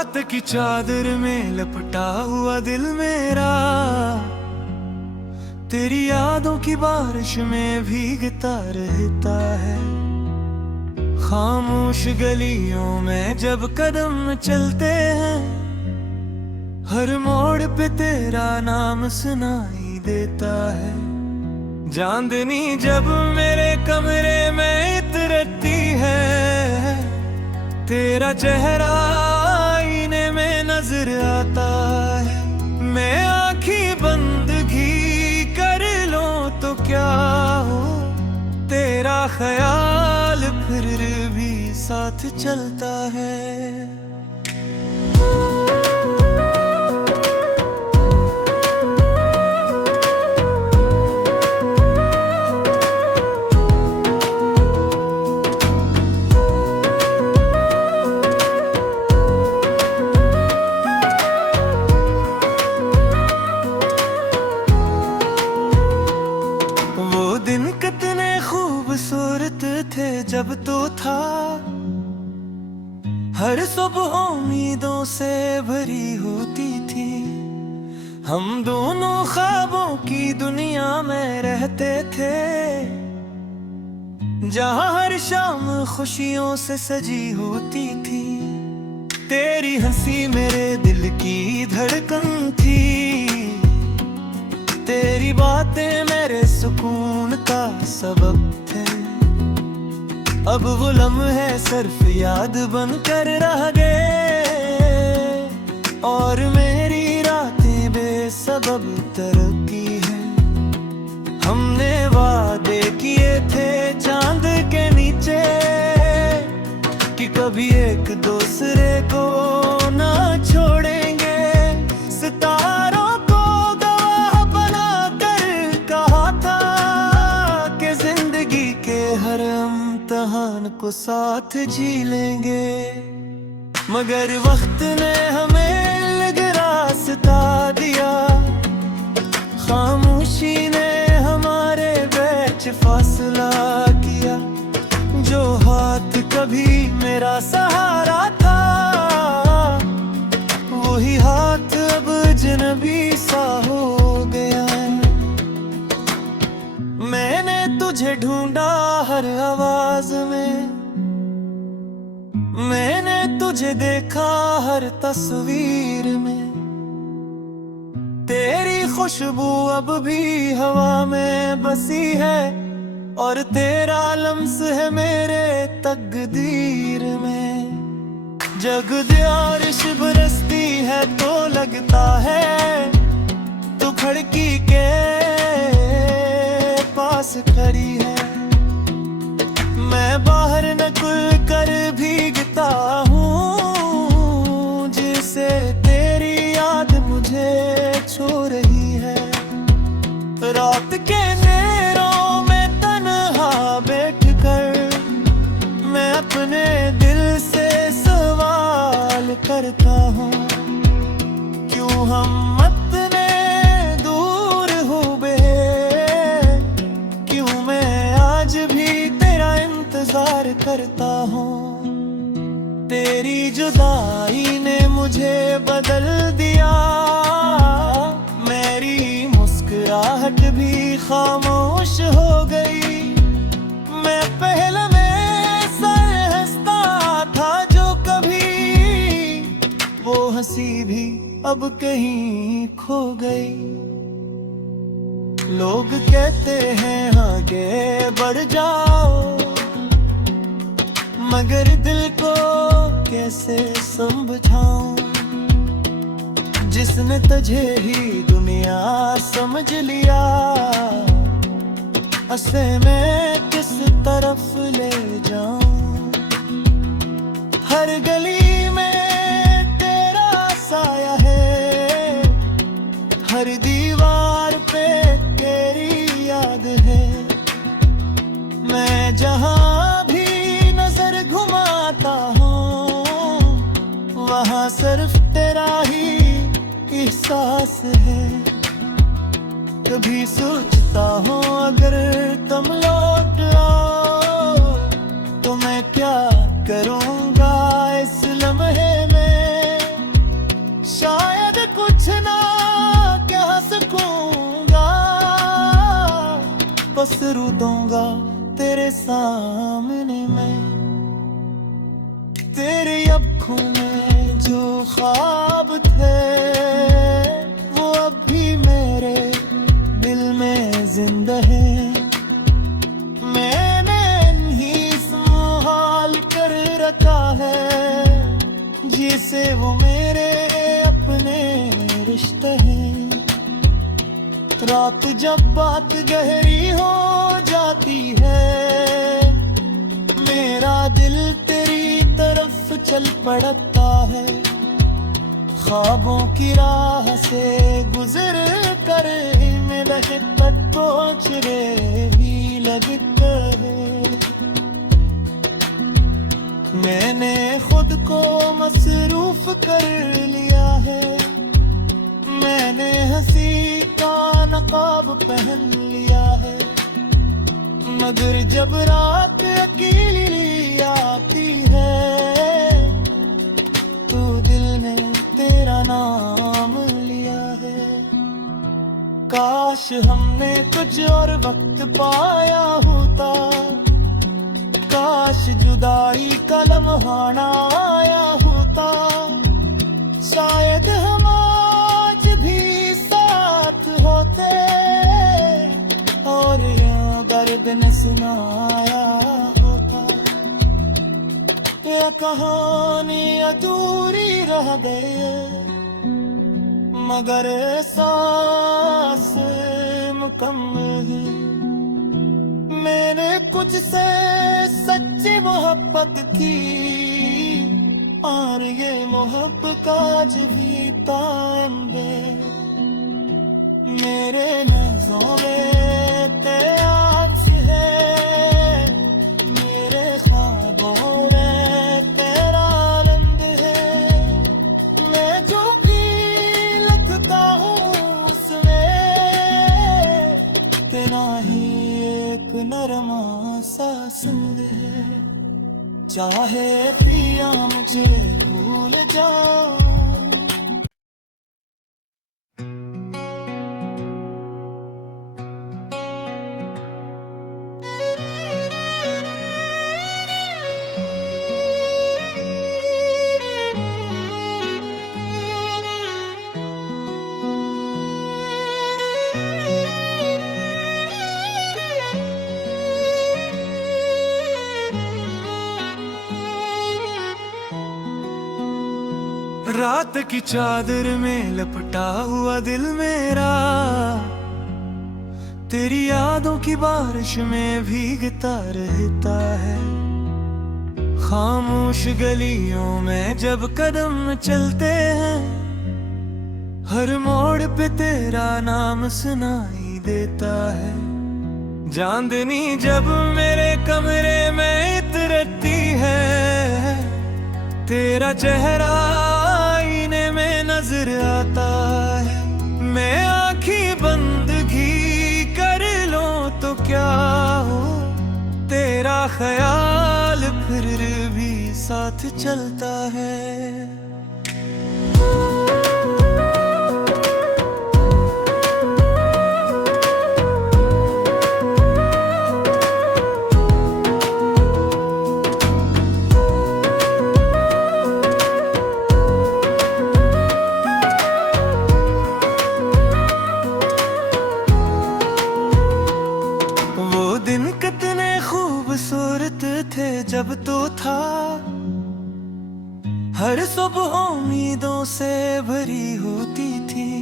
रात की चादर में लपटा हुआ दिल मेरा तेरी यादों की बारिश में भीगता रहता है। खामोश गलियों में जब कदम चलते हैं, हर मोड़ पे तेरा नाम सुनाई देता है। चांदनी जब मेरे कमरे में इतरती है, तेरा चेहरा आईने में नजर आता है। मैं आँखें बंद भी कर लूं तो क्या हो, तेरा ख्याल फिर भी साथ चलता है। दिन कितने खूबसूरत थे जब तो था, हर सुबह उम्मीदों से भरी होती थी। हम दोनों ख्वाबों की दुनिया में रहते थे, जहां हर शाम खुशियों से सजी होती थी। तेरी हंसी मेरे दिल की धड़कन थी, तेरी बातें मेरे सुकून का सबब थे। अब वो लम्हे सिर्फ याद बनकर रह गए, और मेरी रातें बेसबब तरक्की है। हमने वादे किए थे चांद के नीचे, कि कभी एक दूसरे को ना छोड़ेंगे। सितारों इम्तिहान को साथ जी लेंगे, मगर वक्त ने हमें अलग रास्ता दिया। खामोशी ने हमारे बीच फासला किया। जो हाथ कभी मेरा सहारा था, वही हाथ अब अजनबी सा हो गया। मैंने तुझे ढूंढा हर आवाज में, मैंने तुझे देखा हर तस्वीर में। तेरी खुशबू अब भी हवा में बसी है, और तेरा लम्स है मेरे तकदीर में। जग दियारिश बरसती है तो लगता है तू खिड़की के पास खड़ी है। मैं बाहर नकुल कर भीगता हूँ, जिसे तेरी याद मुझे छू रही है। रात के अंधेरों में तन्हा बैठकर मैं अपने दिल से सवाल करता हूँ, क्यों हम इतने दूर हुए। क्यों मैं आज भी तेरा इंतजार करता हूँ। तेरी जुदाई ने मुझे बदल दिया, मेरी मुस्कुराहट भी खामोश हो गई। मैं पहले में सर हंसता था जो कभी, वो हंसी भी अब कहीं खो गई। लोग कहते हैं आगे बढ़ जाओ, मगर दिल को कैसे समझाऊं। जिसने तुझे ही दुनिया समझ लिया, उसे मैं किस तरफ ले जाऊं। हर गली में तेरा साया है, हर दीवार पे तेरी याद है। मैं जहां भी नजर घुमाता हूँ, वहाँ सिर्फ तेरा ही एहसास है। कभी सोचता हूँ अगर तुम लौट आओ, तो मैं क्या करूँगा इस लम्हे में। आंसू दूंगा तेरे सामने मैं। तेरे आँखों में जो ख्वाब थे वो अब भी मेरे दिल में जिंदा है। मैंने नहीं संभाल कर रखा है जिसे वो मेरे अपने रिश्ते हैं। रात जब बात गहरी हो जाती है मेरा दिल तेरी तरफ चल पड़ता है। ख्वाबों की राह से गुजर कर मेरे तक पहुँचने ही लगता है। मैंने खुद को मसरूफ कर लिया है। मैंने हंसी का नकाब पहन लिया है। मगर जब रात अकेली आती है तो दिल ने तेरा नाम लिया है। काश हमने कुछ और वक्त पाया होता, काश जुदाई का लम्हा ना आया होता। शायद हम आज भी साथ होते और यहाँ दर्द न सुनाया होता। यह कहानी अधूरी रह गई मगर एहसास मुकम्मल है। मैंने कुछ से सच्ची मोहब्बत की और ये मोहब्बत आज भी कायम है। मेरे नज़रों में तेरे आँख है, मेरे ख्वाबों में तेरा रंग है। मैं जो भी लिखता हूँ उसमें तेरा ही एक नरमा सा संग है। चाहे पिया मुझे भूल जाओ। रात की चादर में लपटा हुआ दिल मेरा तेरी यादों की बारिश में भीगता रहता है। खामोश गलियों में जब कदम चलते हैं हर मोड़ पे तेरा नाम सुनाई देता है। चांदनी जब मेरे कमरे में इतरती है तेरा चेहरा आईने में नजर आता है। मैं आँखें बंद भी कर लूं तो क्या हो तेरा ख्याल फिर भी साथ चलता है। खूबसूरत थे जब तो था हर सुबह उम्मीदों से भरी होती थी।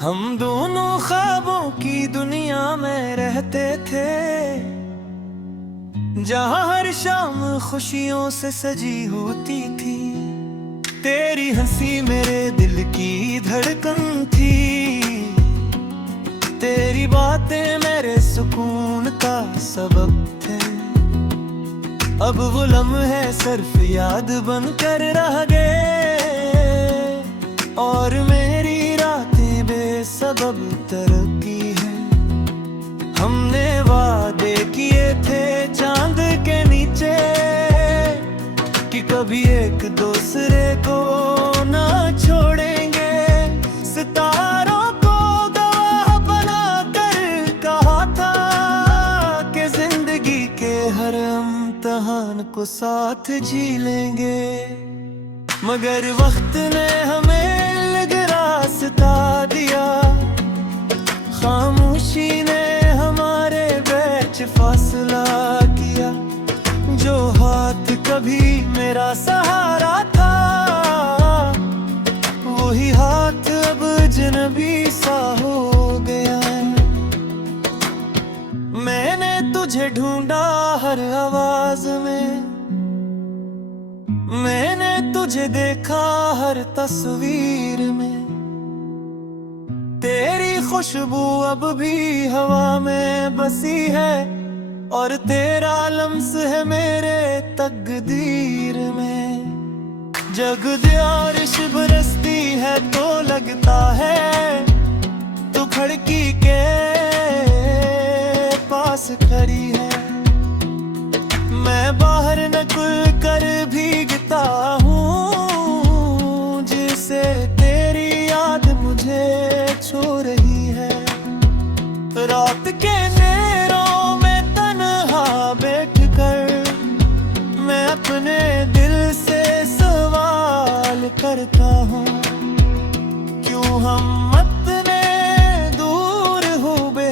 हम दोनों ख्वाबों की दुनिया में रहते थे जहां हर शाम खुशियों से सजी होती थी। तेरी हंसी मेरे दिल की धड़कन थी, तेरी बातें मेरे सुकून का सबब थे। अब वो लम्हे सिर्फ याद बनकर रह गए और मेरी रातें बेसबब तरक्की है। हमने वादे किए थे चांद के नीचे कि कभी एक दूसरे को ना छोड़ेंगे। सितारों को गवाह बना कर कहा था वो साथ जी लेंगे। मगर वक्त ने हमें अलग रास्ता दिया, खामोशी ने हमारे बीच फासला किया। जो हाथ कभी मेरा सहारा था, वही हाथ अब अजनबी सा हो गया है। मैंने तुझे ढूंढा हर आवाज में, मैंने तुझे देखा हर तस्वीर में। तेरी खुशबू अब भी हवा में बसी है, और तेरा लम्स है मेरे तकदीर में। जग दियारिश बरसती है तो लगता है तू खिड़की के पास खड़ी है। मैं बाहर नकुल कर भीगता हूँ, जिसे तेरी याद मुझे छू रही है। रात के अंधेरों में तन्हा बैठकर मैं अपने दिल से सवाल करता हूँ, क्यों हम इतने दूर हुए,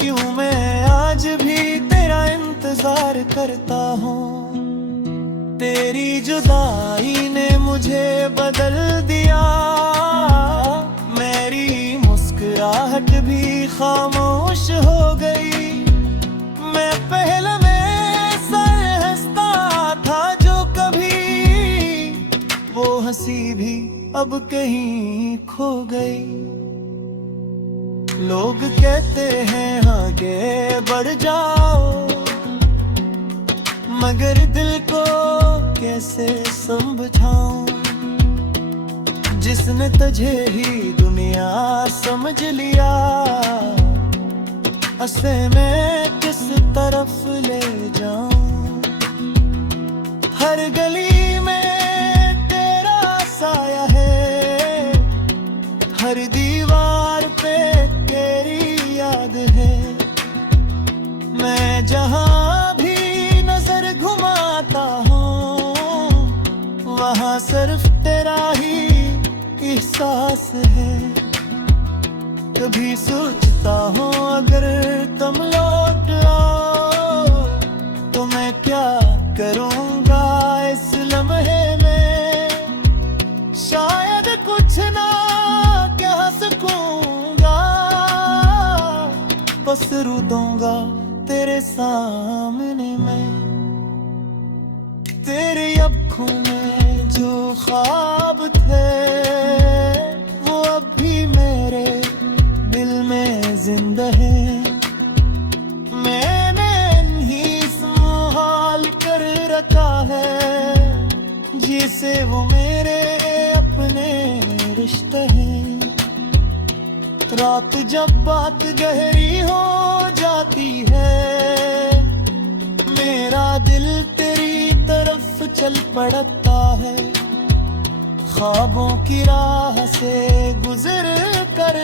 क्यों मैं आज भी तेरा इंतजार करता हूँ। तेरी जुदाई ने मुझे बदल दिया, मेरी मुस्कुराहट भी खामोश हो गई। मैं पहले में सर हंसता था जो कभी, वो हंसी भी अब कहीं खो गई। लोग कहते हैं आगे बढ़ जाओ, मगर दिल को कैसे समझाऊं। जिसने तुझे ही दुनिया समझ लिया, ऐसे मैं किस तरफ ले जाऊं। हर गली में तेरा साया है, हर दीवार पे तेरी याद है। मैं जहां भी नजर घुमाता हूँ, वहाँ सिर्फ तेरा ही एहसास है। कभी सोचता हूँ अगर तुम लौट आओ, तो मैं क्या करूँगा इस लम्हे में। शायद कुछ ना कह सकूँगा, बस रो दूँगा तेरे सामने मैं। तेरी आँखों में जो ख्वाब थे, वो अब भी मेरे दिल में जिंदा है। मैंने नहीं संभाल कर रखा है, जिसे वो मेरे अपने रिश्ते हैं। रात जब बात गहरी हो जाती है, मेरा दिल तेरी तरफ चल पड़ता है। ख्वाबों की राह से गुजर कर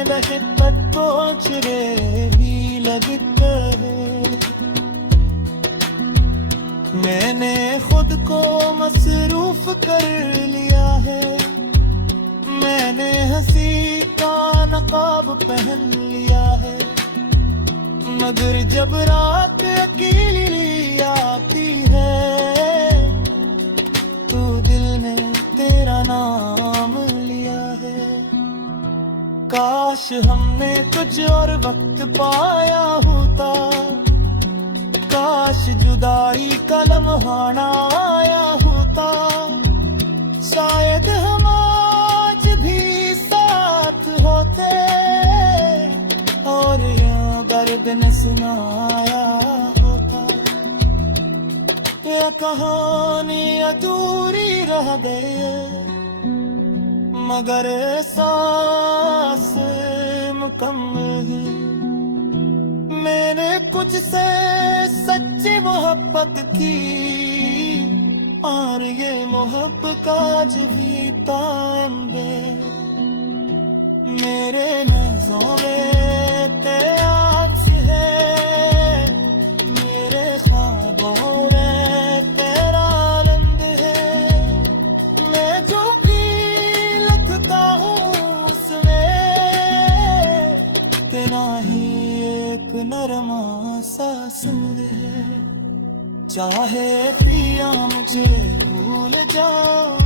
महक तक पहुँचने भी लगता है। मैंने खुद को मसरूफ कर लिया है, मैंने हंसी का नकाब पहन लिया है। मगर जब रात अकेली आती है, तो दिल ने तेरा नाम लिया है। काश हमने कुछ और वक्त पाया होता, काश जुदाई का लम्हा ना आया होता। शायद हम आज भी साथ होते, और यहाँ दर्द न सुनाया होता। यह कहानी अधूरी रह गई, मगर एहसास मुकम्मल है। मैंने कुछ से सच्ची मोहब्बत की, और ये मोहब्बत आज भी कायम है। मेरे नज़रों में तेरा अक्स है, मेरे ख्वाबों नरमा सा संग है, चाहे पिया मुझे भूल जाओ।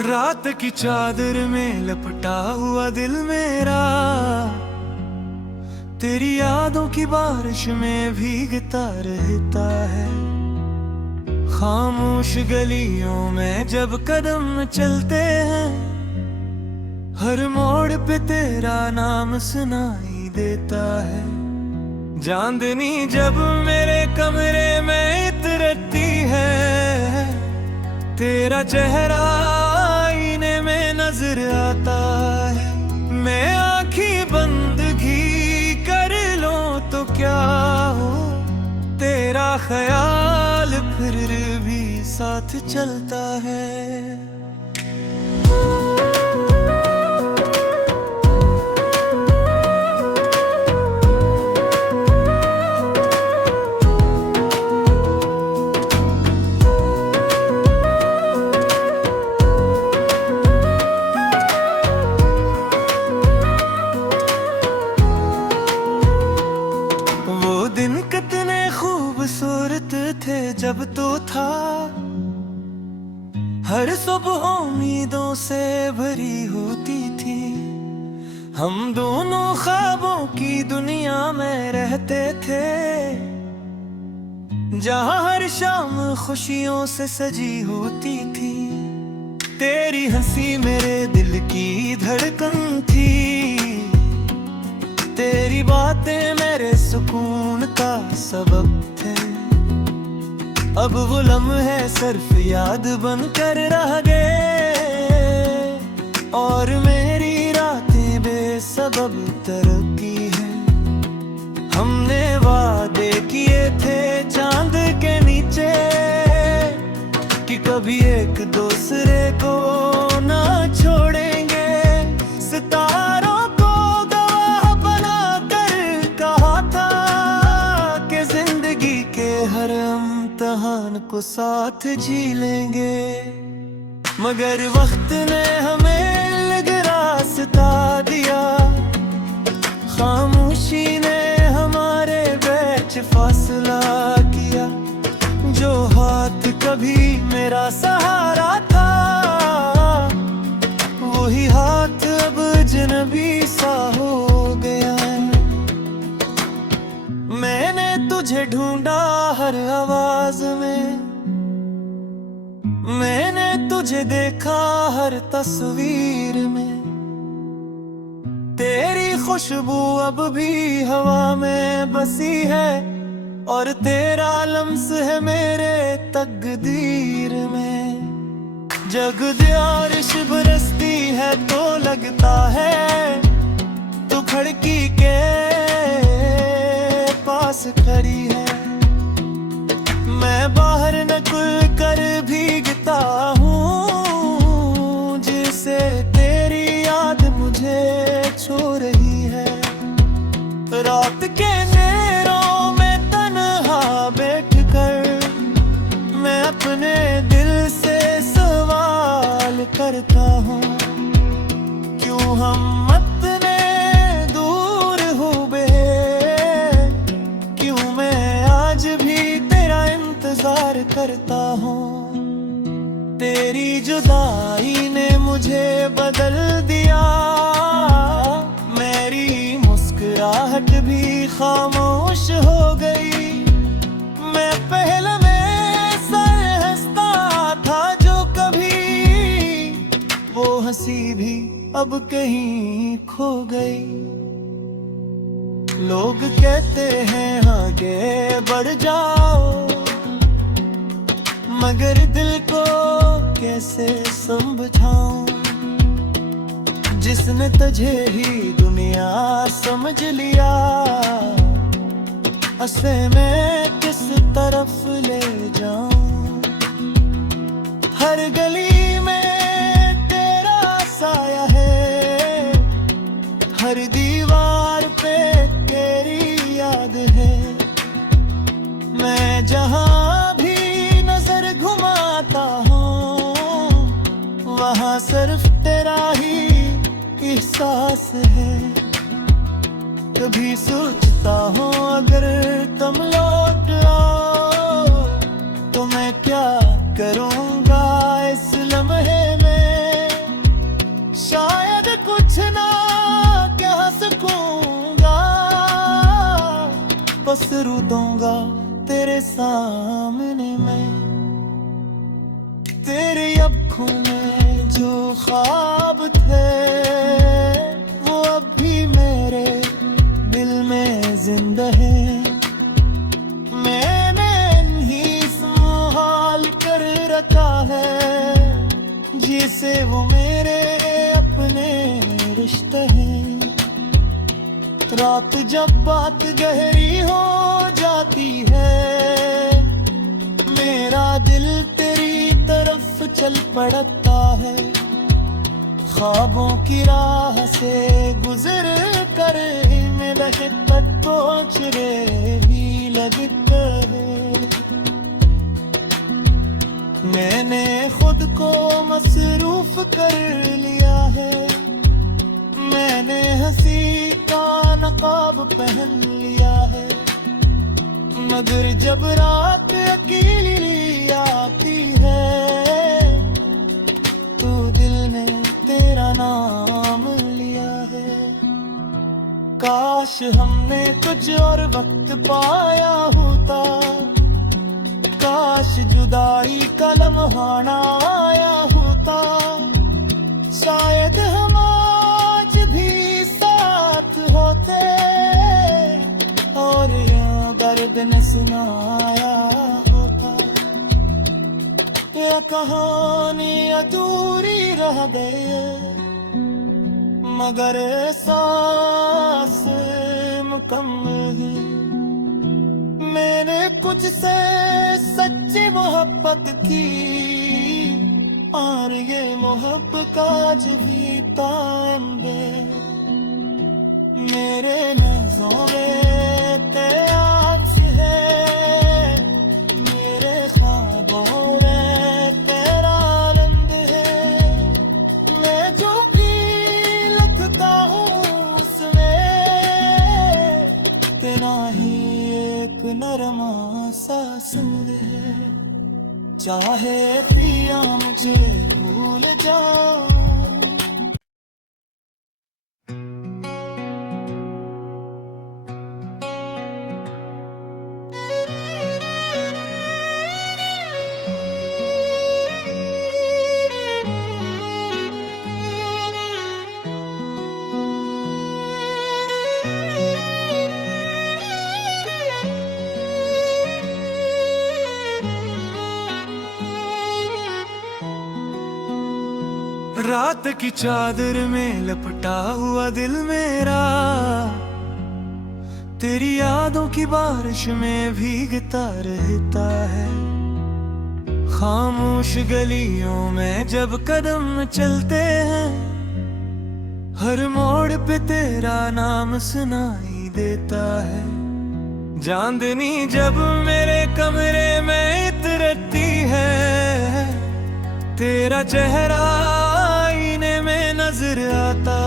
रात की चादर में लपटा हुआ दिल मेरा, तेरी यादों की बारिश में भीगता रहता है। खामोश गलियों में जब कदम चलते हैं, हर मोड़ पे तेरा नाम सुनाई देता है। चांदनी जब मेरे कमरे में इतरती है, तेरा चेहरा आईने में नजर आता है। मैं आँखें बंद भी कर लूं तो क्या हो, तेरा ख्याल फिर भी साथ चलता है। खूबसूरत थे जब तो था, हर सुबह उम्मीदों से भरी होती थी। हम दोनों ख्वाबों की दुनिया में रहते थे, जहां हर शाम खुशियों से सजी होती थी। तेरी हंसी मेरे दिल की धड़कन थी, तेरी बातें मेरे सुकून का सबब थे। अब वो लम्हे सिर्फ याद बनकर रह गए, और मेरी रातें बेसबब तरक्की है। हमने वादे किए थे चांद के नीचे, कि कभी एक दूसरे को ना छोड़ेंगे। सितारों इम्तिहान को साथ जी लेंगे, मगर वक्त ने हमें अलग रास्ता दिया। खामोशी ने हमारे बीच फासला किया। जो हाथ कभी मेरा सहारा था, वही हाथ अब अजनबी सा हो गया। मैंने तुझे ढूंढा हर आवाज में, मैंने तुझे देखा हर तस्वीर में। तेरी खुशबू अब भी हवा में बसी है, और तेरा लम्स है मेरे तकदीर में। जग बारिश बरसती है तो लगता है तू खिड़की के पास खड़ी है। मैं बाहर निकल कर भीगता हूँ, जिसे तेरी याद मुझे छू रही है। रात के अंधेरों में तन्हा बैठकर मैं अपने दिल से सवाल करता हूँ, क्यों हम इतने दूर हुए। क्यों मैं आज भी तेरा इंतजार करता हूँ। तेरी जुदाई ने मुझे बदल दिया, मेरी मुस्कुराहट भी खामोश हो गई। मैं पहले में सर हंसता था जो कभी, वो हंसी भी अब कहीं खो गई। लोग कहते हैं आगे बढ़ जाओ, मगर दिल को कैसे समझाऊं। जिसने तुझे ही दुनिया समझ लिया, ऐसे मैं किस तरफ ले जाऊं, हर गली में तेरा साया है, हर दीवार पे तेरी याद है। मैं जहां भी नजर घुमाता हूँ, वहां सिर्फ तेरा ही एहसास है। कभी सोचता हूँ अगर तुम लौट आओ तो मैं क्या करूँगा इस लम्हे में। शायद कुछ ना कह सकूँगा, बस रो दूँगा तेरे सामने मैं। तेरी आँखों में जो ख्वाब थे वो अब भी मेरे दिल में जिंदा है। मैंने नहीं संभाल कर रखा है जिसे वो मेरे अपने रिश्ते हैं। रात जब बात गहरी हो जाती है, मेरा दिल तेरी तरफ चल पड़ता है। ख्वाबों की राह से गुजर कर महक तक पहुँच रहे भी लगता है। मैंने खुद को मसरूफ कर लिया है, मैंने हंसी का नकाब पहन लिया है। मगर जब रात अकेली आती है तो दिल ने तेरा नाम लिया है। काश हमने कुछ और वक्त पाया होता, काश जुदाई का लम्हा ना आया होता। शायद हम आज भी साथ होते और यूं दर्द न सुनाया होता। यह कहानी अधूरी रह गई मगर एहसास मुकम्मल है। मैंने कुछ से सच्ची मोहब्बत की और ये मोहब्बत आज भी कायम है। मेरे नज़रों में तेरा अक्स है, मेरे ख्वाबों में तेरा आनंद है। मैं जो भी लिखता हूँ उसमें तेरा ही एक नरमा सा सुर है। चाहे पिया मुझे भूल जाओ। रात की चादर में लपटा हुआ दिल मेरा, तेरी यादों की बारिश में भीगता रहता है। खामोश गलियों में जब कदम चलते हैं, हर मोड़ पे तेरा नाम सुनाई देता है। चांदनी जब मेरे कमरे में इतरती है, तेरा चेहरा आईने में नजर आता